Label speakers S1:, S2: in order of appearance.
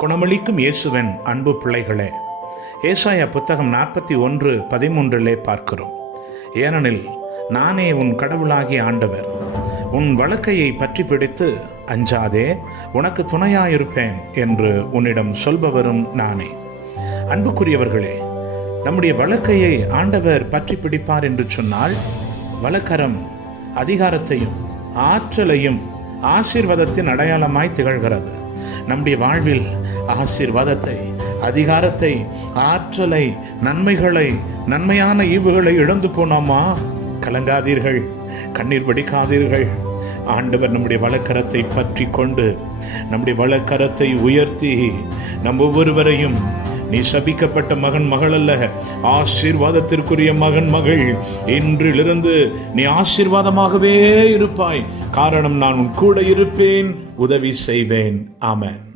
S1: குணமளிக்கும் இயேசுவன் அன்பு பிள்ளைகளே ஏசாயா புத்தகம் நாற்பத்தி ஒன்று பதிமூன்றிலே பார்க்கிறோம். ஏனெனில் நானே உன் கடவுளாகிய ஆண்டவர். உன் வழக்கையை பற்றி பிடித்து அஞ்சாதே உனக்கு துணையாயிருப்பேன் என்று உன்னிடம் சொல்பவரும் நானே. அன்புக்குரியவர்களே நம்முடைய வழக்கையை ஆண்டவர் பற்றி பிடிப்பார் என்று சொன்னால் வழக்கரம் அதிகாரத்தையும் ஆற்றலையும் ஆசீர்வாதத்தின் அடையாளமாய் திகழ்கிறது. நம்முடைய வாழ்வில் ஆசீர்வாதத்தை அதிகாரத்தை ஆற்றலை நன்மைகளை நன்மையான ஈவுகளை இழந்து போனோமா? கலங்காதீர்கள் கண்ணீர் வடிக்காதீர்கள். ஆண்டவர் நம்முடைய வழக்கரத்தை பற்றி கொண்டு நம்முடைய வழக்கரத்தை உயர்த்தி நம் ஒவ்வொருவரையும் நீ சபிக்கப்பட்ட மகன் மகள் அல்ல ஆசீர்வாதத்திற்குரிய மகன் மகள் இன்றிலிருந்து நீ ஆசீர்வாதமாகவே இருப்பாய். காரணம் நான் உன் கூட இருப்பேன். உதவி செய்வேன். ஆமென்.